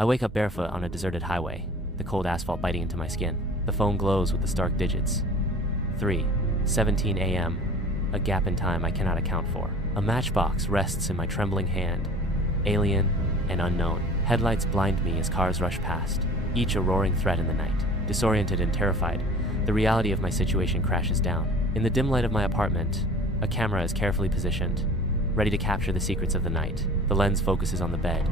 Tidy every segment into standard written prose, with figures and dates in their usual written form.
I wake up barefoot on a deserted highway, the cold asphalt biting into my skin. The phone glows with the stark digits. 3:17 a.m., a gap in time I cannot account for. A matchbox rests in my trembling hand, alien and unknown. Headlights blind me as cars rush past, each a roaring threat in the night. Disoriented and terrified, the reality of my situation crashes down. In the dim light of my apartment, a camera is carefully positioned, ready to capture the secrets of the night. The lens focuses on the bed,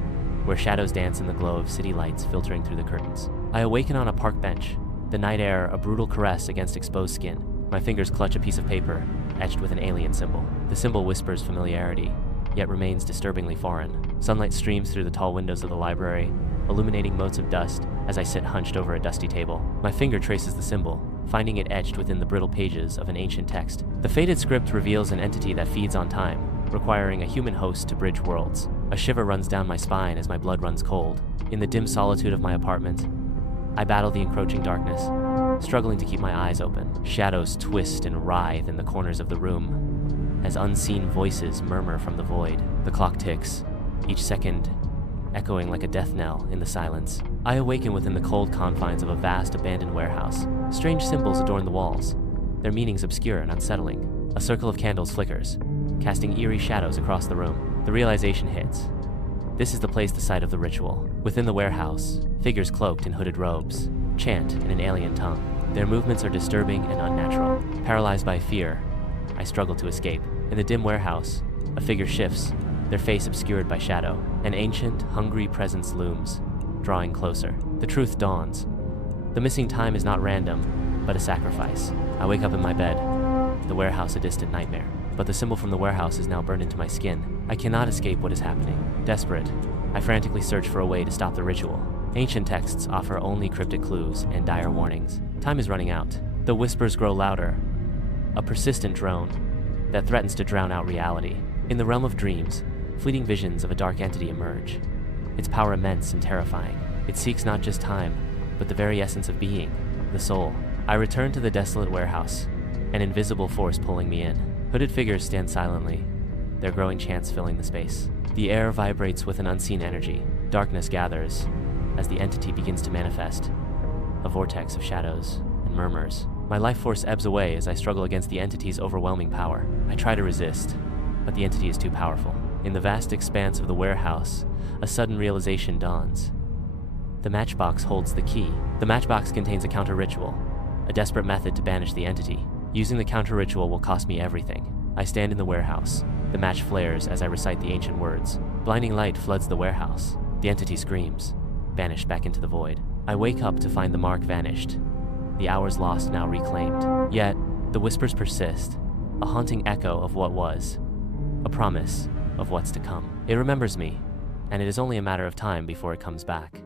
where shadows dance in the glow of city lights filtering through the curtains. I awaken on a park bench, the night air a brutal caress against exposed skin. My fingers clutch a piece of paper, etched with an alien symbol. The symbol whispers familiarity, yet remains disturbingly foreign. Sunlight streams through the tall windows of the library, illuminating motes of dust as I sit hunched over a dusty table. My finger traces the symbol, finding it etched within the brittle pages of an ancient text. The faded script reveals an entity that feeds on time, requiring a human host to bridge worlds. A shiver runs down my spine as my blood runs cold. In the dim solitude of my apartment, I battle the encroaching darkness, struggling to keep my eyes open. Shadows twist and writhe in the corners of the room as unseen voices murmur from the void. The clock ticks, each second echoing like a death knell in the silence. I awaken within the cold confines of a vast abandoned warehouse. Strange symbols adorn the walls, their meanings obscure and unsettling. A circle of candles flickers, casting eerie shadows across the room. The realization hits. This is the place, the site of the ritual. Within the warehouse, figures cloaked in hooded robes chant in an alien tongue. Their movements are disturbing and unnatural. Paralyzed by fear, I struggle to escape. In the dim warehouse, a figure shifts, their face obscured by shadow. An ancient, hungry presence looms, drawing closer. The truth dawns. The missing time is not random, but a sacrifice. I wake up in my bed, the warehouse a distant nightmare. But the symbol from the warehouse is now burned into my skin. I cannot escape what is happening. Desperate, I frantically search for a way to stop the ritual. Ancient texts offer only cryptic clues and dire warnings. Time is running out. The whispers grow louder, a persistent drone that threatens to drown out reality. In the realm of dreams, fleeting visions of a dark entity emerge, its power immense and terrifying. It seeks not just time, but the very essence of being, the soul. I return to the desolate warehouse, an invisible force pulling me in. Hooded figures stand silently, their growing chants filling the space. The air vibrates with an unseen energy. Darkness gathers as the entity begins to manifest, a vortex of shadows and murmurs. My life force ebbs away as I struggle against the entity's overwhelming power. I try to resist, but the entity is too powerful. In the vast expanse of the warehouse, a sudden realization dawns. The matchbox holds the key. The matchbox contains a counter-ritual, a desperate method to banish the entity. Using the counter-ritual will cost me everything. I stand in the warehouse. The match flares as I recite the ancient words. Blinding light floods the warehouse. The entity screams, banished back into the void. I wake up to find the mark vanished, the hours lost now reclaimed. Yet, the whispers persist, a haunting echo of what was, a promise of what's to come. It remembers me, and it is only a matter of time before it comes back.